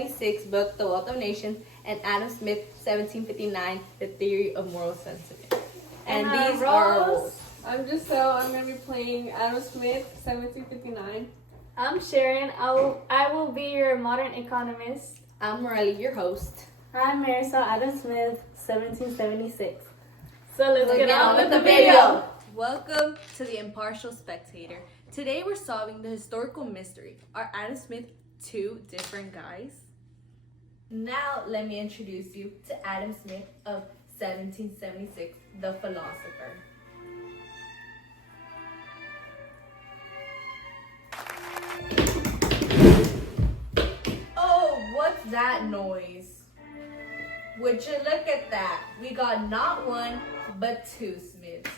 1776 book, The Wealth of Nations, and Adam Smith, 1759, The Theory of Moral Sentiment. And these are our roles. I'm Giselle. I'm going to be playing Adam Smith, 1759. I'm Sharon. I will be your modern economist. I'm Morelli, your host. I'm Marisol Adam Smith, 1776. So let's get on on with with the the video. Welcome to the Impartial Spectator. Today we're solving the historical mystery. Are Adam Smith two different guys? Now let me introduce you to Adam Smith of 1776, the philosopher. Oh, what's that noise? Would you look at that? We got not one, but two Smiths.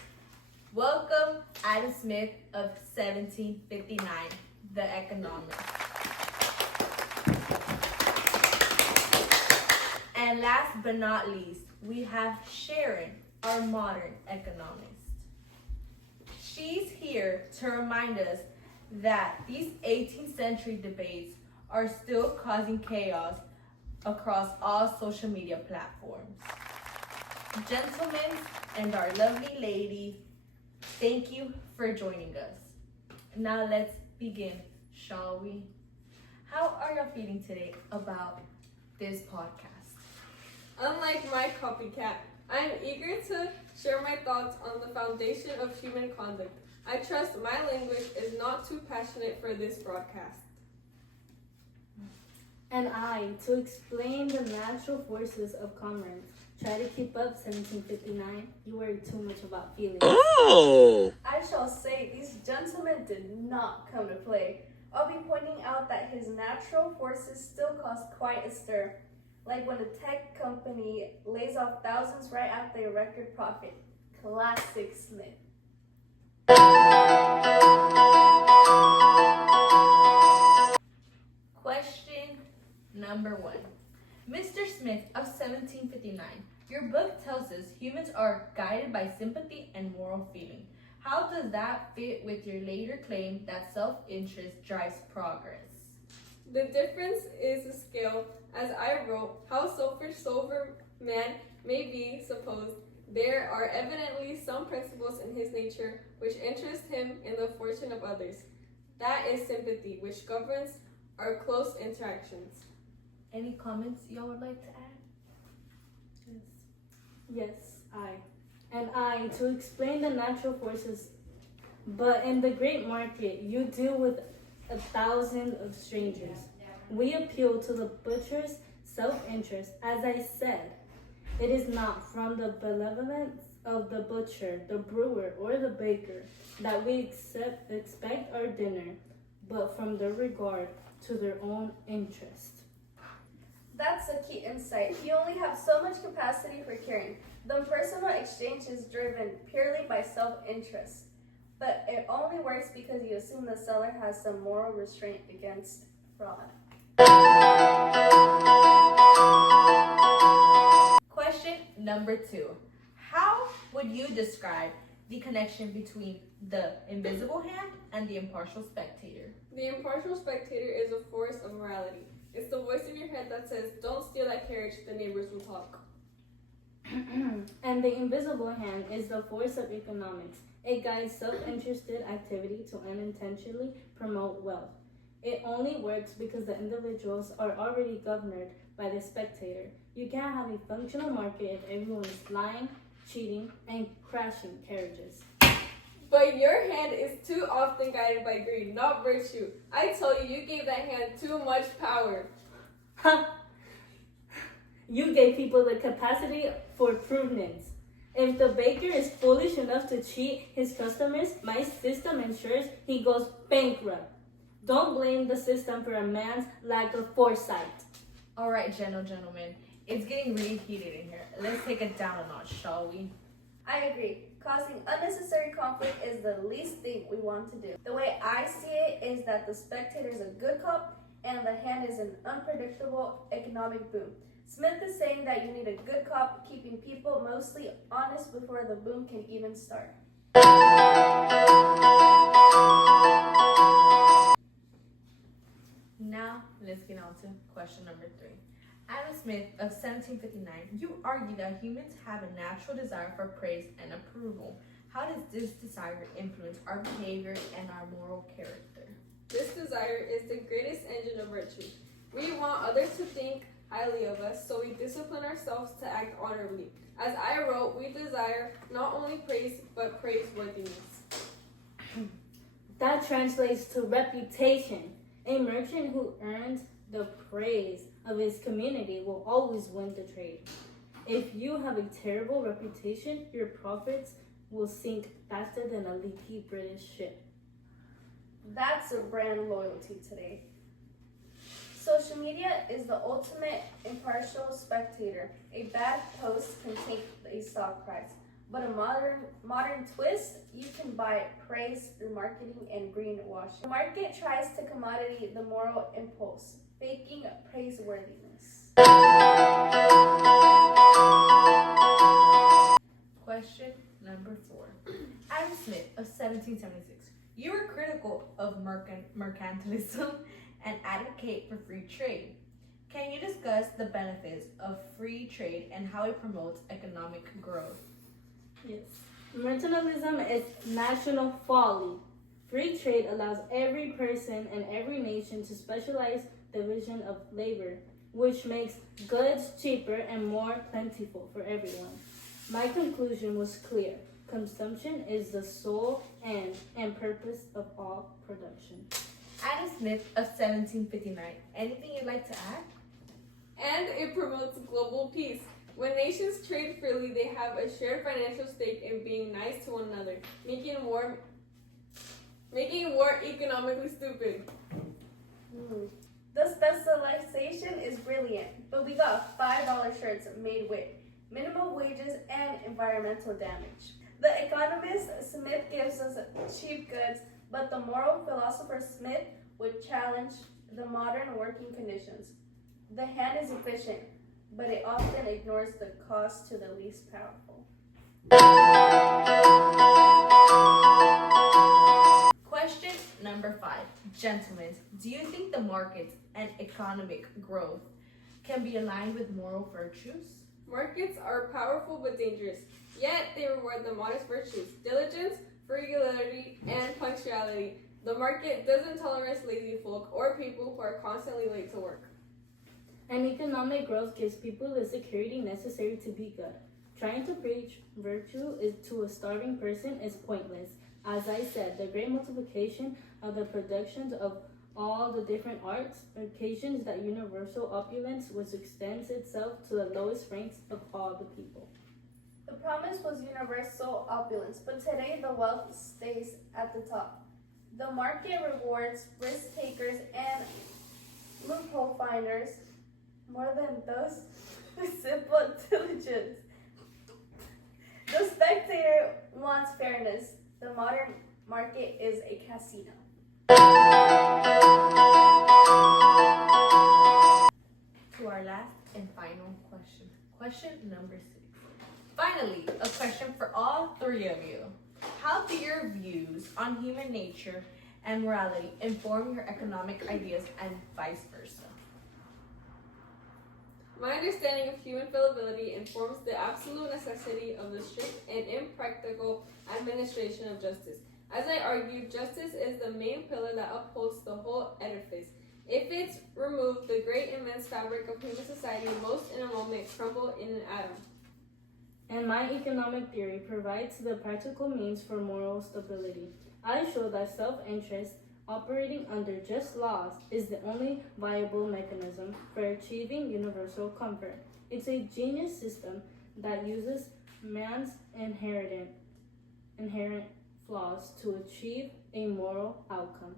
Welcome, Adam Smith of 1759, the Economist. And last but not least, we have Sharon, our modern economist. She's here to remind us that these 18th century debates are still causing chaos across all social media platforms. Gentlemen and our lovely lady, thank you for joining us. Now let's begin, shall we? How are y'all feeling today about this podcast? Unlike my copycat, I'm eager to share my thoughts on the foundation of human conduct. I trust my language is not too passionate for this broadcast. And I, to explain the natural forces of commerce, try to keep up 1759. You worry too much about feelings. Oh! I shall say these gentlemen did not come to play. I'll be pointing out that his natural forces still cause quite a stir. Like when a tech company lays off thousands right after a record profit. Classic Smith. Question number 1. Mr. Smith of 1759, your book tells us humans are guided by sympathy and moral feeling. How does that fit with your later claim that self-interest drives progress? The difference is the scale. As I wrote, how selfish sober man may be supposed, there are evidently some principles in his nature which interest him in the fortune of others. That is sympathy, which governs our close interactions. Any comments y'all would like to add? Yes, And I, to explain the natural forces. But in the great market, you deal with 1,000 of strangers. We appeal to the butcher's self-interest. As I said, it is not from the benevolence of the butcher, the brewer, or the baker that we expect our dinner, but from their regard to their own interest. That's a key insight. You only have so much capacity for caring. The personal exchange is driven purely by self-interest. But it only works because you assume the seller has some moral restraint against fraud. Question number 2. How would you describe the connection between the invisible hand and the impartial spectator? The impartial spectator is a force of morality. It's the voice in your head that says, don't steal that carriage, the neighbors will talk. And the invisible hand is the force of economics. It guides self-interested activity to unintentionally promote wealth. It only works because the individuals are already governed by the spectator. You can't have a functional market if everyone is lying, cheating, and crashing carriages. But your hand is too often guided by greed, not virtue. I tell you, you gave that hand too much power. You gave people the capacity for prudence. If the baker is foolish enough to cheat his customers, my system ensures he goes bankrupt. Don't blame the system for a man's lack of foresight. All right, gentlemen, it's getting really heated in here. Let's take it down a notch, shall we? I agree. Causing unnecessary conflict is the least thing we want to do. The way I see it is that the spectator is a good cop and the hand is an unpredictable economic boom. Smith is saying that you need a good cop keeping people mostly honest before the boom can even start. Now, let's get on to question number 3. Adam Smith of 1759, you argue that humans have a natural desire for praise and approval. How does this desire influence our behavior and our moral character? This desire is the greatest engine of virtue. We want others to think highly of us, so we discipline ourselves to act honorably. As I wrote, we desire not only praise, but praiseworthiness. That translates to reputation. A merchant who earns the praise of his community will always win the trade. If you have a terrible reputation, your profits will sink faster than a leaky British ship. That's a brand loyalty today. Social media is the ultimate impartial spectator. A bad post can take a stock price, but a modern twist, you can buy praise through marketing and greenwashing. The market tries to commodity the moral impulse, faking praiseworthiness. Question number 4. Adam Smith of 1776. You are critical of mercantilism and advocate for free trade. Can you discuss the benefits of free trade and how it promotes economic growth? Yes. Mercantilism is national folly. Free trade allows every person and every nation to specialize division of labor, which makes goods cheaper and more plentiful for everyone. My conclusion was clear. Consumption is the sole end and purpose of all production. Adam Smith of 1759. Anything you'd like to add? And it promotes global peace. When nations trade freely, they have a shared financial stake in being nice to one another, making war economically stupid. The specialization is brilliant, but we got $5 shirts made with minimum wages and environmental damage. The Economist, Smith gives us cheap goods, but the moral philosopher Smith would challenge the modern working conditions. The hand is efficient, but it often ignores the cost to the least powerful. Question number 5. Gentlemen, do you think the markets and economic growth can be aligned with moral virtues? Markets are powerful but dangerous, yet they reward the modest virtues, diligence, regularity, and punctuality. The market doesn't tolerate lazy folk or people who are constantly late to work. And economic growth gives people the security necessary to be good. Trying to preach virtue to a starving person is pointless. As I said, the great multiplication of the productions of all the different arts occasions that universal opulence which extends itself to the lowest ranks of all the people. The promise was universal opulence, but today the wealth stays at the top. The market rewards risk takers and loophole finders more than those with simple diligence. The spectator wants fairness. The modern market is a casino. To our last and final question. Question number 6. Finally, a question for all 3 of you. How do your views on human nature and morality inform your economic ideas and vice versa? My understanding of human fallibility informs the absolute necessity of the strict and impractical administration of justice. As I argued, justice is the main pillar that upholds the whole edifice. If it's removed, the great immense fabric of human society most in a moment crumble in an atom. And my economic theory provides the practical means for moral stability. I show that self-interest operating under just laws is the only viable mechanism for achieving universal comfort. It's a genius system that uses man's inherent flaws to achieve a moral outcome.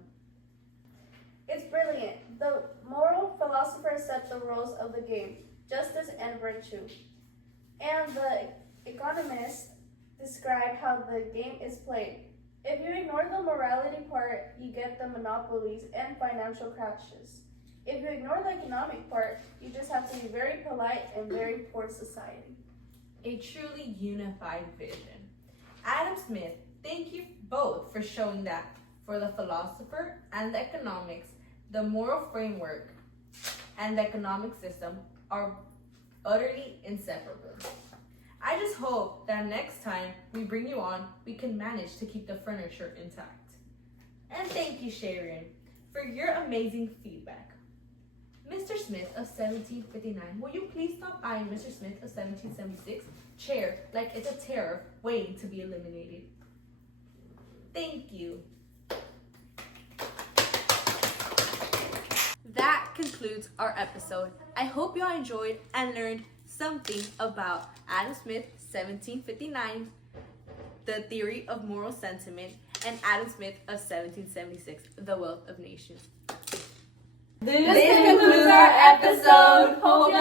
It's brilliant. The moral philosopher set the rules of the game, justice and virtue. And the economist described how the game is played. If you ignore the morality part, you get the monopolies and financial crashes. If you ignore the economic part, you just have to be very polite and very poor society. A truly unified vision. Adam Smith, thank you both for showing that for the philosopher and the economics, the moral framework and the economic system are utterly inseparable. I just hope that next time we bring you on, we can manage to keep the furniture intact. And thank you, Sharon, for your amazing feedback. Mr. Smith of 1759, will you please stop eyeing Mr. Smith of 1776 chair like it's a tariff waiting to be eliminated? Thank you. That concludes our episode. I hope y'all enjoyed and learned something about Adam Smith, 1759, the theory of moral sentiment, and Adam Smith of 1776, the wealth of nations. This concludes our episode. Hope you